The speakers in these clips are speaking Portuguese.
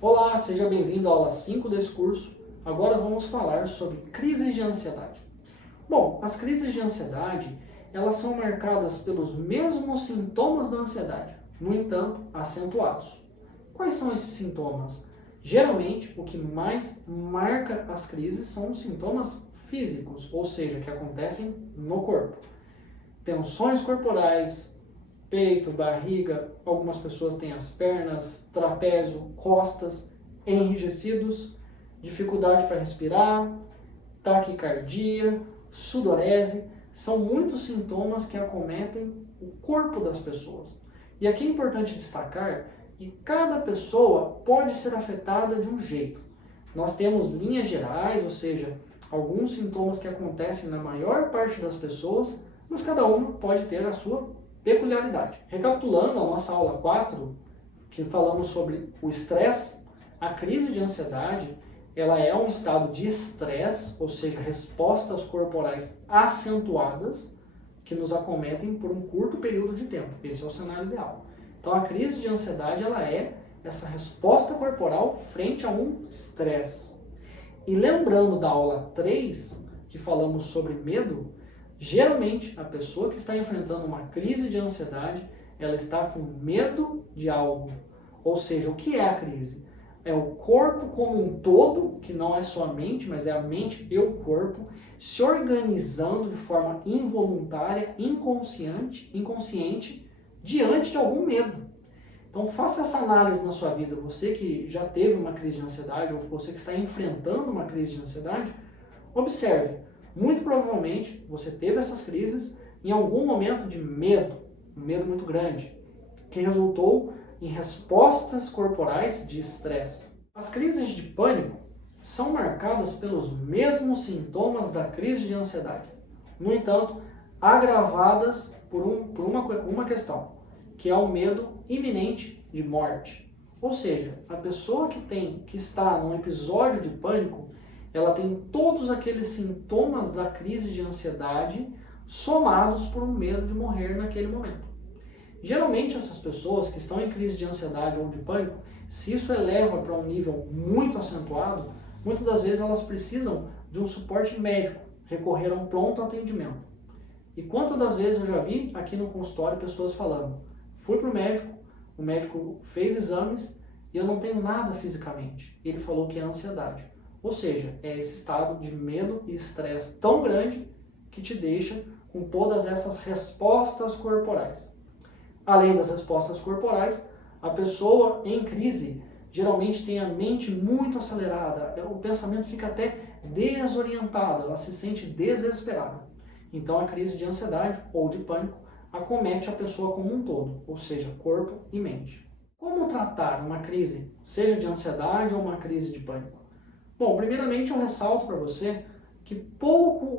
Olá, seja bem-vindo à aula 5 desse curso. Agora vamos falar sobre crises de ansiedade. Bom, as crises de ansiedade, elas são marcadas pelos mesmos sintomas da ansiedade, no entanto, acentuados. Quais são esses sintomas? Geralmente, o que mais marca as crises são os sintomas físicos, ou seja, que acontecem no corpo. Tensões corporais, peito, barriga, algumas pessoas têm as pernas, trapézio, costas enrijecidos, dificuldade para respirar, taquicardia, sudorese, são muitos sintomas que acometem o corpo das pessoas. E aqui é importante destacar que cada pessoa pode ser afetada de um jeito. Nós temos linhas gerais, ou seja, alguns sintomas que acontecem na maior parte das pessoas, mas cada uma pode ter a sua peculiaridade. Recapitulando a nossa aula 4, que falamos sobre o estresse, a crise de ansiedade, ela é um estado de estresse, ou seja, respostas corporais acentuadas que nos acometem por um curto período de tempo. Esse é o cenário ideal. Então a crise de ansiedade, ela é essa resposta corporal frente a um estresse. E lembrando da aula 3, que falamos sobre medo, geralmente, a pessoa que está enfrentando uma crise de ansiedade, ela está com medo de algo. Ou seja, o que é a crise? É o corpo como um todo, que não é só a mente, mas é a mente e o corpo, se organizando de forma involuntária, inconsciente, diante de algum medo. Então faça essa análise na sua vida. Você que já teve uma crise de ansiedade, ou você que está enfrentando uma crise de ansiedade, observe. Muito provavelmente você teve essas crises em algum momento de medo, um medo muito grande, que resultou em respostas corporais de estresse. As crises de pânico são marcadas pelos mesmos sintomas da crise de ansiedade. No entanto, agravadas por uma questão, que é o medo iminente de morte. Ou seja, a pessoa que está num episódio de pânico, ela tem todos aqueles sintomas da crise de ansiedade somados por um medo de morrer naquele momento. Geralmente essas pessoas que estão em crise de ansiedade ou de pânico, se isso eleva para um nível muito acentuado, muitas das vezes elas precisam de um suporte médico, recorrer a um pronto atendimento. E quantas das vezes eu já vi aqui no consultório pessoas falando, fui para o médico fez exames e eu não tenho nada fisicamente. Ele falou que é ansiedade. Ou seja, é esse estado de medo e estresse tão grande que te deixa com todas essas respostas corporais. Além das respostas corporais, a pessoa em crise geralmente tem a mente muito acelerada, o pensamento fica até desorientado, ela se sente desesperada. Então a crise de ansiedade ou de pânico acomete a pessoa como um todo, ou seja, corpo e mente. Como tratar uma crise, seja de ansiedade ou uma crise de pânico? Bom, primeiramente eu ressalto para você que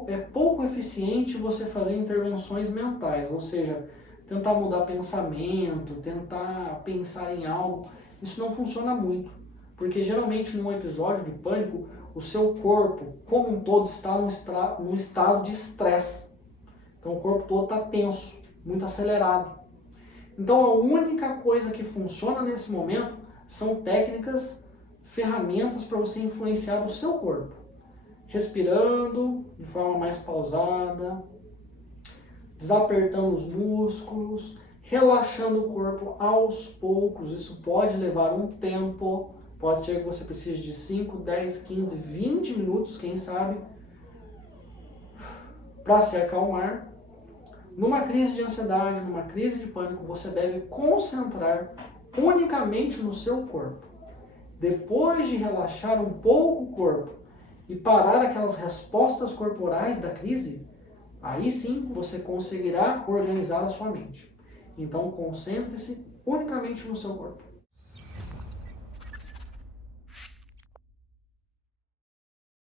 é pouco eficiente você fazer intervenções mentais, ou seja, tentar mudar pensamento, tentar pensar em algo, isso não funciona muito, porque geralmente num episódio de pânico, o seu corpo como um todo está num estado de estresse, então o corpo todo está tenso, muito acelerado. Então a única coisa que funciona nesse momento são técnicas, ferramentas para você influenciar o seu corpo. Respirando de forma mais pausada, desapertando os músculos, relaxando o corpo aos poucos. Isso pode levar um tempo, pode ser que você precise de 5, 10, 15, 20 minutos, quem sabe, para se acalmar. Numa crise de ansiedade, numa crise de pânico, você deve concentrar unicamente no seu corpo. Depois de relaxar um pouco o corpo e parar aquelas respostas corporais da crise, aí sim você conseguirá organizar a sua mente. Então concentre-se unicamente no seu corpo.